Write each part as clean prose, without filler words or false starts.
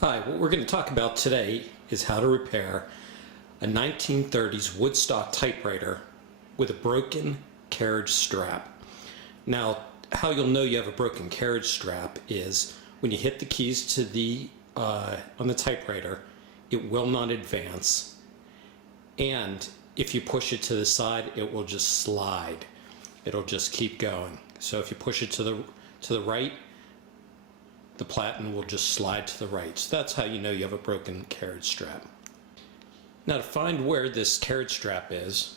Hi, what we're going to talk about today is how to repair a 1930s Woodstock typewriter with a broken carriage strap. Now, how you'll know you have a broken carriage strap is when you hit the keys to the on the typewriter, it will not advance, and if you push it to the side, it will just slide. It'll just keep going. So if you push it to the right, the platen will just slide to the right. So that's how you know you have a broken carriage strap. Now, to find where this carriage strap is,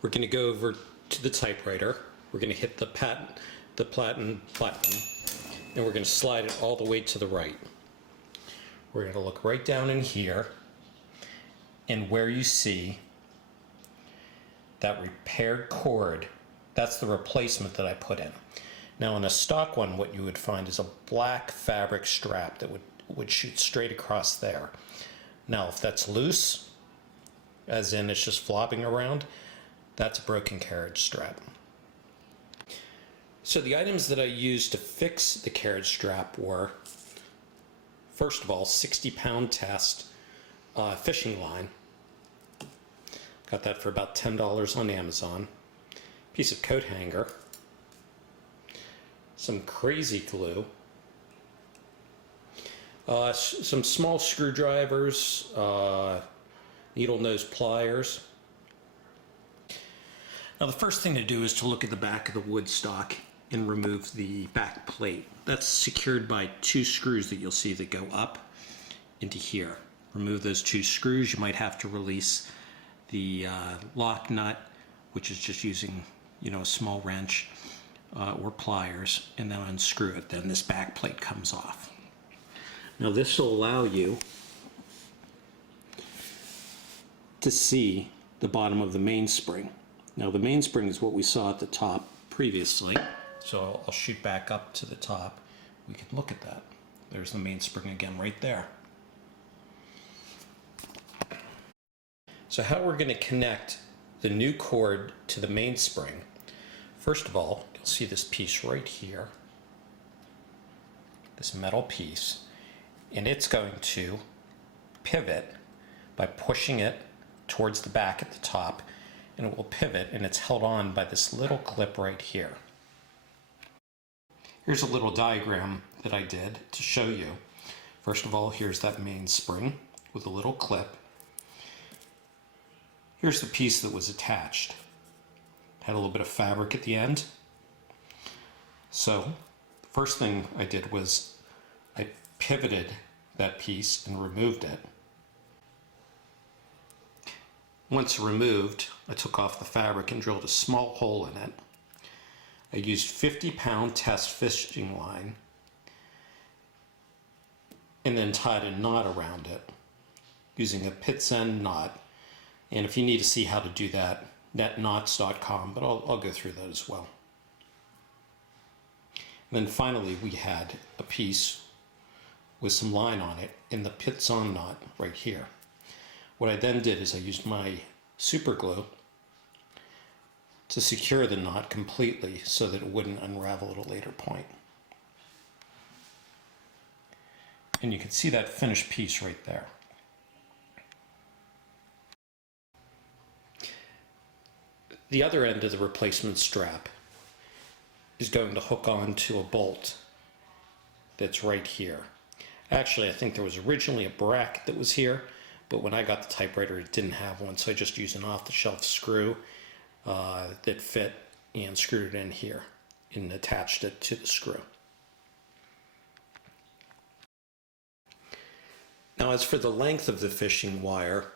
we're going to go over to the typewriter. We're going to hit the platen button, and we're going to slide it all the way to the right. We're going to look right down in here, and where you see that repaired cord, that's the replacement that I put in. Now, on a stock one, what you would find is a black fabric strap that would shoot straight across there. Now, if that's loose, as in it's just flopping around, that's a broken carriage strap. So the items that I used to fix the carriage strap were, first of all, 60-pound test fishing line. Got that for about $10 on Amazon. Piece of coat hanger. Some crazy glue, some small screwdrivers, needle nose pliers. Now, the first thing to do is to look at the back of the Woodstock and remove the back plate. That's secured by two screws that you'll see that go up into here. Remove those two screws. You might have to release the lock nut, which is just using, a small wrench. Or pliers, and then unscrew it. Then this back plate comes off. Now, this will allow you to see the bottom of the mainspring. Now, the mainspring is what we saw at the top previously, so I'll shoot back up to the top. We can look at that. There's the mainspring again right there. So how we're going to connect the new cord to the mainspring, first of all, you'll see this piece right here, this metal piece, and it's going to pivot by pushing it towards the back at the top, and it will pivot, and it's held on by this little clip right here. Here's a little diagram that I did to show you. First of all, here's that mainspring with a little clip. Here's the piece that was attached. Had a little bit of fabric at the end. So the first thing I did was I pivoted that piece and removed it. Once removed, I took off the fabric and drilled a small hole in it. I used 50-pound test fishing line and then tied a knot around it using a pit's end knot. And if you need to see how to do that, netknots.com, but I'll go through that as well. And then finally, we had a piece with some line on it in the pit's on knot right here. What I then did is I used my super glue to secure the knot completely so that it wouldn't unravel at a later point. And you can see that finished piece right there. The other end of the replacement strap is going to hook on to a bolt that's right here. Actually, I think there was originally a bracket that was here, but when I got the typewriter, it didn't have one, so I just used an off-the-shelf screw that fit and screwed it in here and attached it to the screw. Now, as for the length of the fishing wire,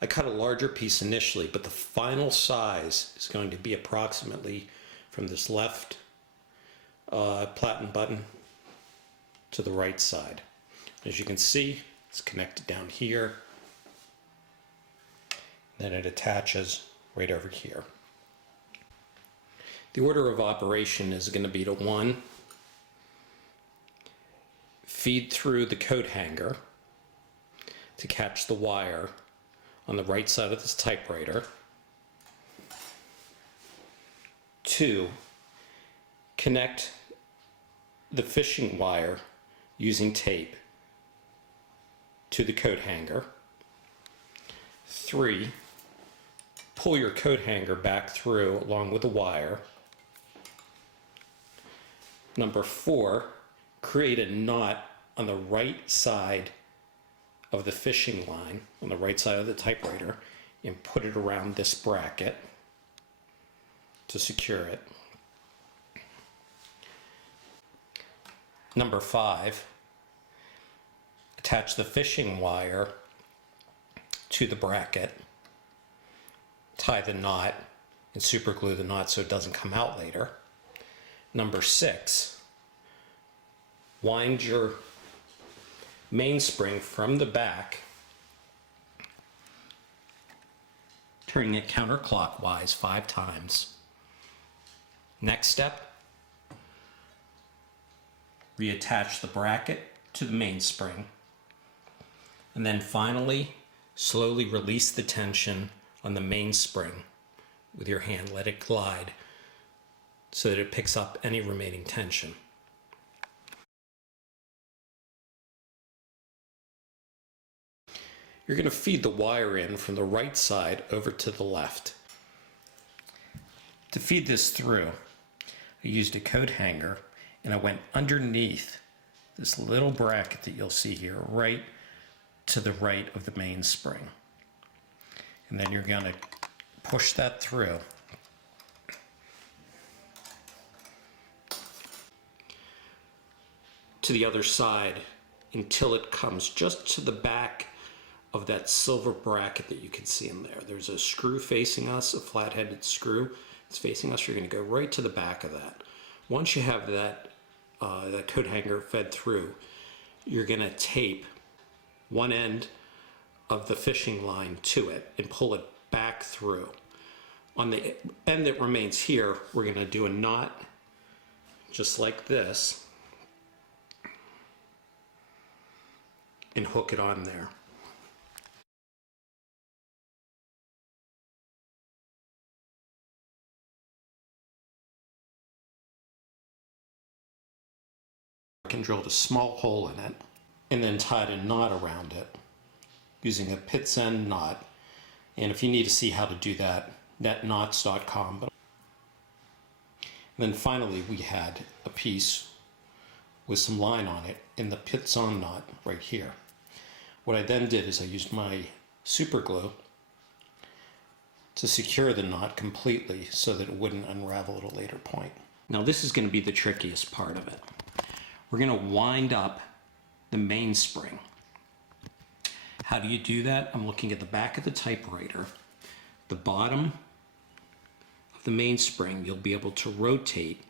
I cut a larger piece initially, but the final size is going to be approximately from this left platen button to the right side. As you can see, it's connected down here. Then it attaches right over here. The order of operation is going to be to 1, feed through the coat hanger to catch the wire on the right side of this typewriter. 2, connect the fishing wire using tape to the coat hanger. 3, pull your coat hanger back through along with the wire. Number 4, create a knot on the right side of the fishing line, on the right side of the typewriter, and put it around this bracket to secure it. Number 5, attach the fishing wire to the bracket, tie the knot, and super glue the knot so it doesn't come out later. Number 6, wind your mainspring from the back, turning it counterclockwise 5 times. Next step, reattach the bracket to the mainspring, and then finally slowly release the tension on the mainspring with your hand. Let it glide so that it picks up any remaining tension. You're going to feed the wire in from the right side over to the left. To feed this through, I used a coat hanger and I went underneath this little bracket that you'll see here, right to the right of the mainspring. And then you're going to push that through. To the other side until it comes just to the back of that silver bracket that you can see in there. There's a screw facing us, a flat-headed screw. It's facing us. You're going to go right to the back of that. Once you have that coat hanger fed through, you're going to tape one end of the fishing line to it and pull it back through. On the end that remains here, we're going to do a knot just like this and hook it on there. And drilled a small hole in it and then tied a knot around it using a pit's end knot. And if you need to see how to do that, netknots.com. And then finally we had a piece with some line on it in the pit's end knot right here. What I then did is I used my super glue to secure the knot completely so that it wouldn't unravel at a later point. Now this is going to be the trickiest part of it. We're going to wind up the mainspring. How do you do that? I'm looking at the back of the typewriter. The bottom of the mainspring, you'll be able to rotate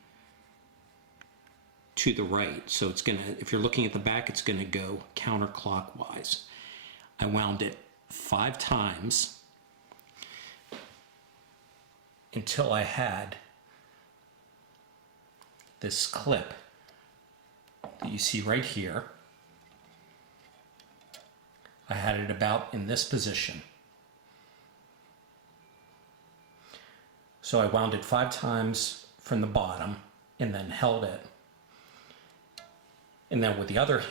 to the right. So it's going to, if you're looking at the back, it's going to go counterclockwise. I wound it 5 times until I had this clip that you see right here. I had it about in this position. So I wound it 5 times from the bottom and then held it. And then with the other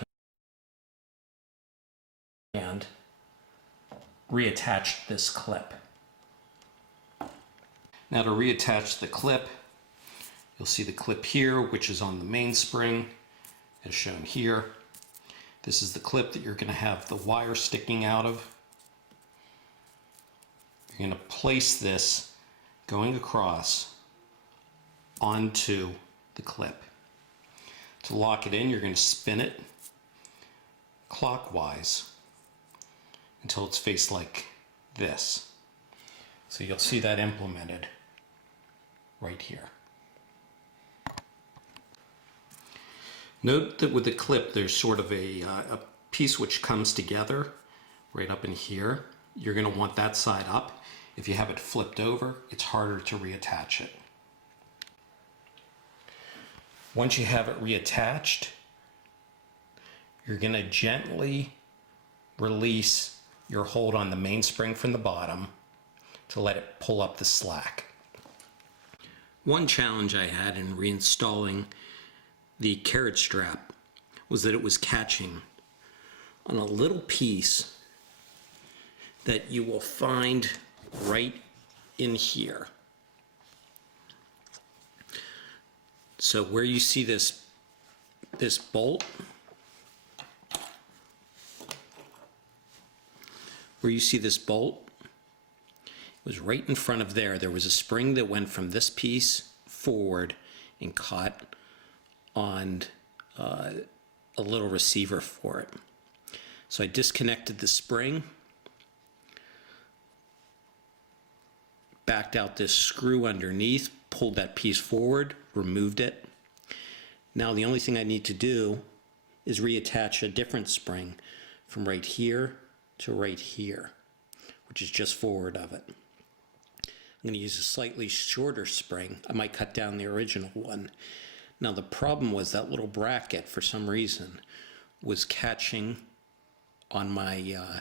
hand, reattached this clip. Now to reattach the clip, you'll see the clip here, which is on the mainspring, as shown here. This is the clip that you're going to have the wire sticking out of. You're going to place this going across onto the clip. To lock it in, you're going to spin it clockwise until it's faced like this. So you'll see that implemented right here. Note that with the clip, there's sort of a piece which comes together right up in here. You're going to want that side up. If you have it flipped over, it's harder to reattach it. Once you have it reattached, you're going to gently release your hold on the mainspring from the bottom to let it pull up the slack. One challenge I had in reinstalling the carriage strap was that it was catching on a little piece that you will find right in here. So where you see this bolt, it was right in front of there. There was a spring that went from this piece forward and caught on a little receiver for it. So I disconnected the spring, backed out this screw underneath, pulled that piece forward, removed it. Now the only thing I need to do is reattach a different spring from right here to right here, which is just forward of it. I'm going to use a slightly shorter spring. I might cut down the original one. Now the problem was that little bracket, for some reason, was catching on my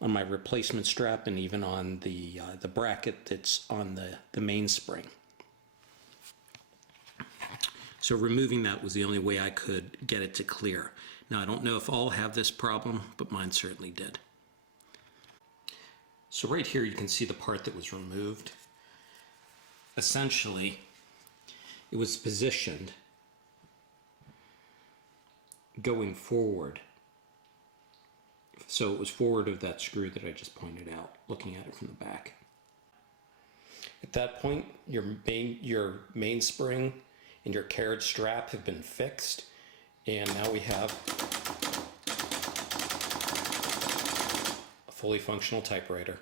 replacement strap and even on the bracket that's on the mainspring. So removing that was the only way I could get it to clear. Now I don't know if all have this problem, but mine certainly did. So right here you can see the part that was removed. Essentially, it was positioned going forward. So it was forward of that screw that I just pointed out, looking at it from the back. At that point, your mainspring and your carriage strap have been fixed, and now we have a fully functional typewriter.